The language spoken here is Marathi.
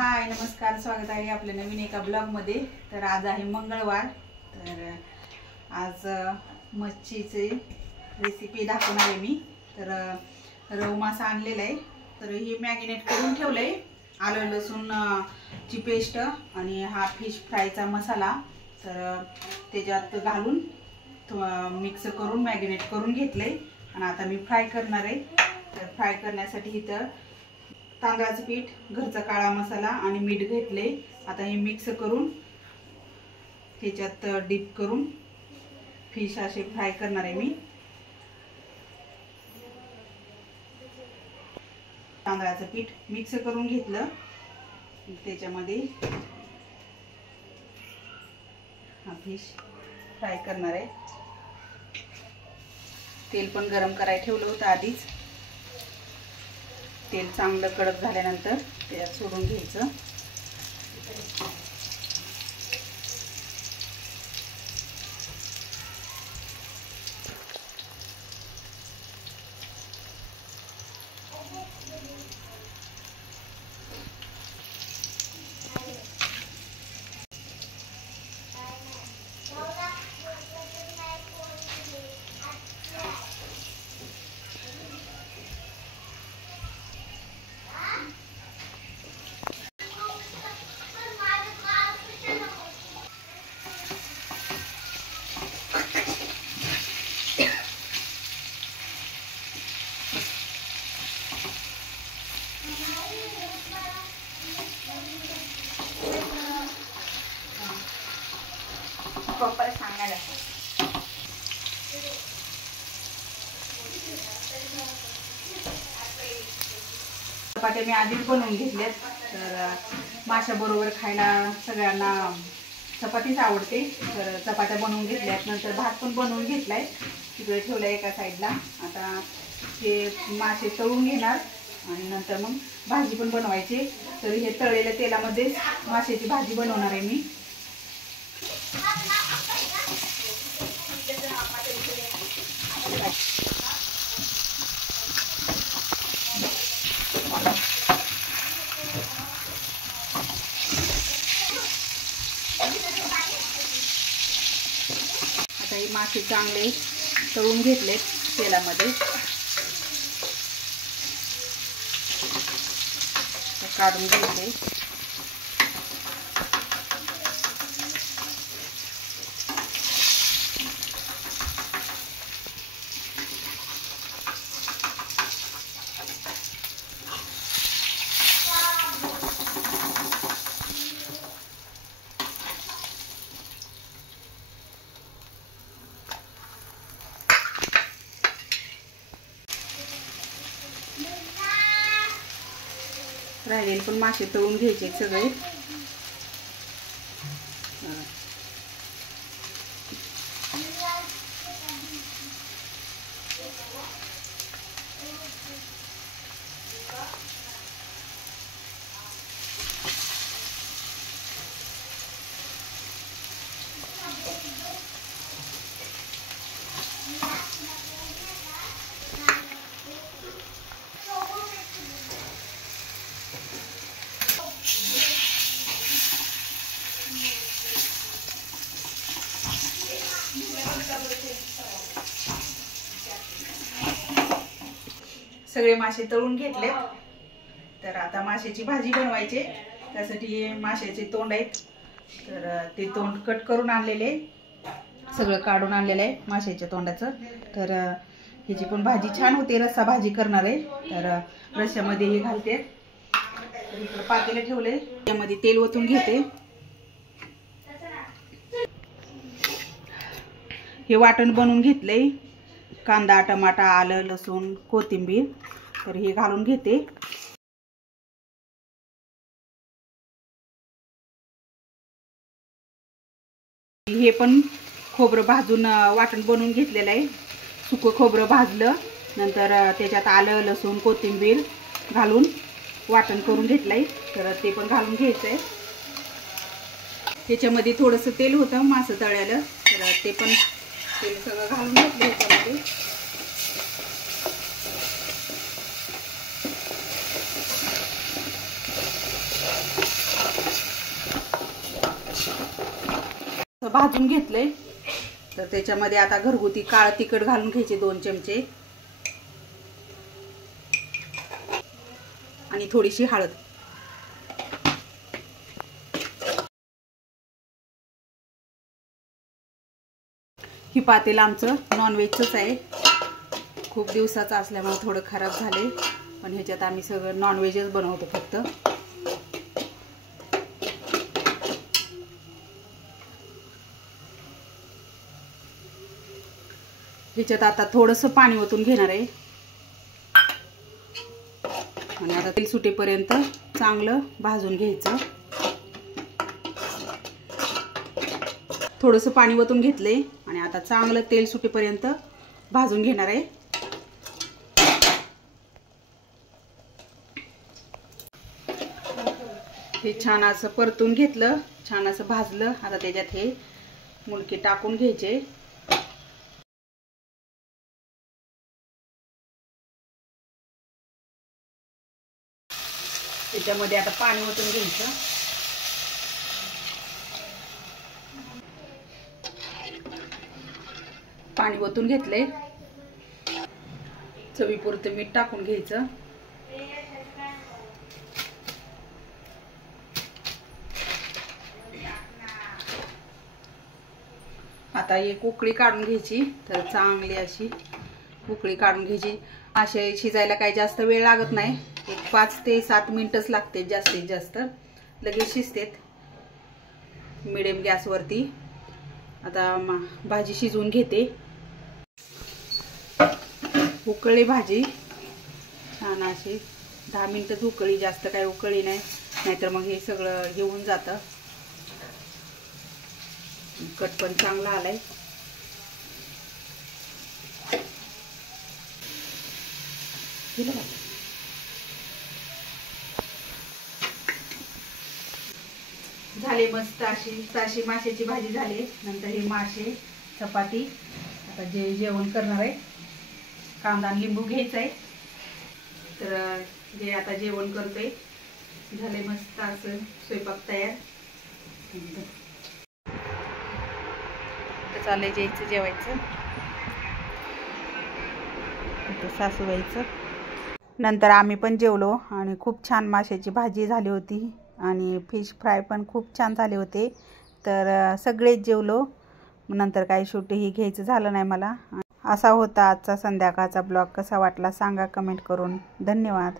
हाय नमस्कार, स्वागत आहे आपल्या नवीन एका ब्लॉगमध्ये। तर आज आहे मंगळवार, तर आज मच्छीची रेसिपी दाखवणार आहे मी। तर रव मासा आणलेला आहे, तर हे मॅरिनेट करून ठेवलंय। आलं लसूण ची पेस्ट आणि हा फिश फ्रायचा मसाला तर त्याच्यात घालून मिक्स करून मॅरिनेट करून घेतलंय आणि आता मी फ्राय करणार आहे। तर फ्राय करण्यासाठी इथं तांदळाचं पीठ, घरचा काळा मसाला आणि मीठ घेतले। आता हे मिक्स करून त्याच्यात डीप करून फिश असे फ्राय करणार आहे मी। तांदळाचं पीठ मिक्स करून घेतलं, त्याच्यामध्ये हा फिश फ्राय करणार आहे। तेल पण गरम करायला ठेवलं होतं आधीच। तेल चांगलं कडक झाल्यानंतर त्यात सोडून घ्यायचं। पप्पाला सांगायला चपात्या मी आधीच बनवून घेतल्यात। तर माशा बरोबर खायला सगळ्यांना चपातीच आवडते, तर चपात्या बनवून घेतल्यात। नंतर भात पण बनवून घेतलाय, तिकडे ठेवलाय एका साईडला। आता हे मासे तळून घेणार आणि नंतर मग भाजी पण बनवायची। तर हे तळलेल्या तेलामध्ये माशाची भाजी बनवणार आहे मी। आता हे मासे चांगले तळून घेतले तेलामध्ये, काढून घेतले। राहिलेले पण मासे तळून घ्यायचे सगळे। सगळे मासे तळून घेतले, तर आता माशाची भाजी बनवायची। त्यासाठी माशाचे तोंड आहेत, तर ते तोंड कट करून आणलेले, सगळं काढून आणलेलं आहे माशाच्या तोंडाचं। तर ह्याची पण भाजी छान होते, रस्सा भाजी करणार आहे। तर रश्श्यामध्ये हे घालते। तर इकडे पातेले ठेवले, त्यामध्ये तेल ओतून घेते। हे वाटण बनवून घेतले, कांदा, टमाटा, आलं, लसूण, कोथिंबीर, तर हे घालून घेते। हे पण खोबरं भाजून वाटण बनवून घेतलेलं आहे। सुकं खोबरं भाजलं, नंतर त्याच्यात आलं, लसूण, कोथिंबीर घालून वाटण करून घेतलंय, तर ते पण घालून घ्यायचंय। त्याच्यामध्ये थोडंसं तेल होतं मासं तळ्याला, तर ते पण तेल सगळं घालून घेतलं ह्याच्यामध्ये। चांगलं भाजून घेतलंय. तर त्याच्यामध्ये आता घरगुती काळं तिखट घालून घ्यायचे 2 चमचे आणि थोडीशी हळद. ही पातेल आमचं नॉनव्हेजचंच आहे. खूप दिवसाचं असल्यामुळे थोडं खराब झाले, पण ह्याच्यात आम्ही सगळं नॉनव्हेजच बनवतो फक्त. ह्याच्यात आता थोडंसं पाणी ओतून घेणार आहे आणि आता तेल सुटेपर्यंत चांगलं भाजून घ्यायचं. थोडंसं पाणी ओतून घेतले आणि आता चांगलं तेल सुटेपर्यंत भाजून घेणार आहे. हे छान असं परतून घेतलं, छान असं भाजलं. आता त्याच्यात हे मुलके टाकून घ्यायचे. त्याच्यामध्ये आता पाणी ओतून घ्यायचं. पाणी ओतून घेतले. चवीपुरतं मीठ टाकून घ्यायचं. आता एक उकळी काढून घ्यायची. तर चांगली अशी उकळी काढून घ्यायची. असे शिजायला काही जास्त वेळ लागत नाही, एक 5 ते 7 मिनिटच लागते जास्तीत जास्त, लगेच शिजतेत मिडियम गॅसवरती. आता भाजी शिजवून घेते. उकळी भाजी छान अशी 10 मिनिटच उकळी, जास्त काही उकळी नाही, नाहीतर मग हे सगळं घेऊन जातं. कट पण चांगला आलाय. झाले मस्त अशी माशाची भाजी झाली. नंतर हे मासे चपाती. आता जेवण करणार आहे. कांदा आणि लिंबू घ्यायचा आहे. तर जे आता जेवण करतोय. झाले मस्त असं स्वयंपाक तयार. चाललंय जायचं जेवायचं. सासूबाईचं. नंतर आम्ही पण जेवलो आणि खूप छान माशाची भाजी झाली होती आणि फिश फ्राय पण खूप छान झाले होते. तर सगळेच जेवलो. नंतर काही शूटही घ्यायचं झालं नाही मला. असा होता आजचा संध्याकाळचा ब्लॉग. कसा वाटला सांगा कमेंट करून. धन्यवाद.